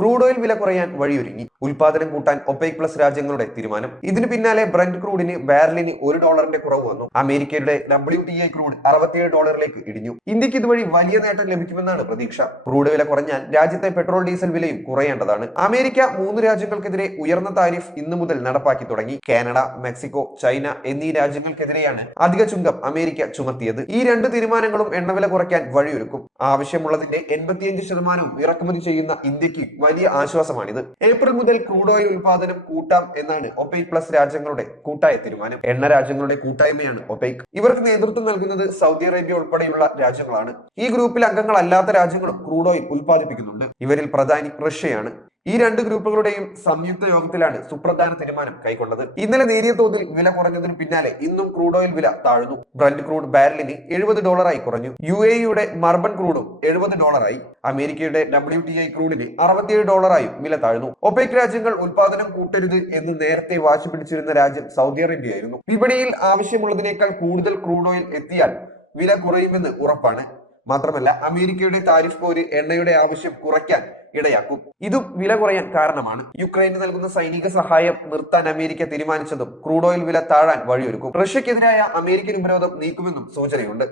Crude oil വില കുറയാൻ വഴിയൊരുങ്ങി. ഉൽപാദനം കൂട്ടാൻ ഒപെക് പ്ലസ് രാജ്യങ്ങളുടെ തീരുമാനം. ഇതിന് പിന്നാലെ ബ്രന്റ് ക്രൂഡിന് ബാരലിന് $1 കുറവ് വന്നു. അമേരിക്കയുടെ WTI ക്രൂഡ് $67 ഇടിഞ്ഞു. ഇന്ത്യക്ക് ഇതുവഴി വലിയ നേട്ടം ലഭിക്കുമെന്നാണ് പ്രതീക്ഷ. ക്രൂഡ് വില കുറഞ്ഞാൽ രാജ്യത്തെ പെട്രോൾ ഡീസൽ വിലയും കുറയേണ്ടതാണ്. അമേരിക്ക 3 രാജ്യങ്ങൾക്കെതിരെ ഉയർന്ന താരിഫ് ഇന്നു മുതൽ നടപ്പാക്കി തുടങ്ങി. കാനഡ, മെക്സിക്കോ, ചൈന എന്നീ രാജ്യങ്ങൾക്കെതിരെയാണ് അധിക ചുങ്കം അമേരിക്ക ചുമത്തിയത്. ഈ 2 തീരുമാനങ്ങളും എണ്ണവില കുറയ്ക്കാൻ വഴിയൊരുക്കും. ആവശ്യമുള്ളതിന്റെ 85% ഇറക്കുമതി ചെയ്യുന്ന ഇന്ത്യക്ക് വലിയ ആശ്വാസമാണിത്. ഏപ്രിൽ മുതൽ ക്രൂഡ് ഓയിൽ ഉൽപാദനം കൂട്ടാം എന്നാണ് ഒപെക് പ്ലസ് രാജ്യങ്ങളുടെ കൂട്ടായ തീരുമാനം. എണ്ണ രാജ്യങ്ങളുടെ കൂട്ടായ്മയാണ് ഒപെക്. ഇവർക്ക് നേതൃത്വം നൽകുന്നത് സൗദി അറേബ്യ ഉൾപ്പെടെയുള്ള രാജ്യങ്ങളാണ്. ഈ ഗ്രൂപ്പിൽ അംഗങ്ങളല്ലാത്ത രാജ്യങ്ങളും ക്രൂഡ് ഓയിൽ ഉൽപ്പാദിപ്പിക്കുന്നുണ്ട്. ഇവരിൽ പ്രധാനി റഷ്യയാണ്. ഈ 2 ഗ്രൂപ്പുകളുടെയും സംയുക്ത യോഗത്തിലാണ് സുപ്രധാന തീരുമാനം കൈക്കൊണ്ടത്. ഇന്നലെ നേരിയ തോതിൽ വില കുറഞ്ഞതിന് പിന്നാലെ ഇന്നും ക്രൂഡ് ഓയിൽ വില താഴ്ന്നു. ബ്രന്റ് ക്രൂഡ് ബാരലിന് $70 കുറഞ്ഞു. UAE-യുടെ മർബൻ ക്രൂഡും $70 അമേരിക്കയുടെ WTI ക്രൂഡിന് $67 വില താഴ്ന്നു. ഒപെക് രാജ്യങ്ങൾ ഉൽപാദനം കൂട്ടരുത് എന്ന് നേരത്തെ വാശി പിടിച്ചിരുന്ന രാജ്യം സൗദി അറേബ്യയായിരുന്നു. വിപണിയിൽ ആവശ്യമുള്ളതിനേക്കാൾ കൂടുതൽ ക്രൂഡ് ഓയിൽ എത്തിയാൽ വില കുറയുമെന്ന് ഉറപ്പാണ്. മാത്രമല്ല, അമേരിക്കയുടെ താരിഫ് പോര് എണ്ണയുടെ ആവശ്യം കുറയ്ക്കാൻ ഇടയാക്കും. ഇതും വില കുറയാൻ കാരണമാണ്. യുക്രൈന് നൽകുന്ന സൈനിക സഹായം നിർത്താൻ അമേരിക്ക തീരുമാനിച്ചതും ക്രൂഡ് ഓയിൽ വില താഴാൻ വഴിയൊരുക്കും. റഷ്യക്കെതിരായ അമേരിക്കൻ ഉപരോധം നീക്കുമെന്നും സൂചനയുണ്ട്.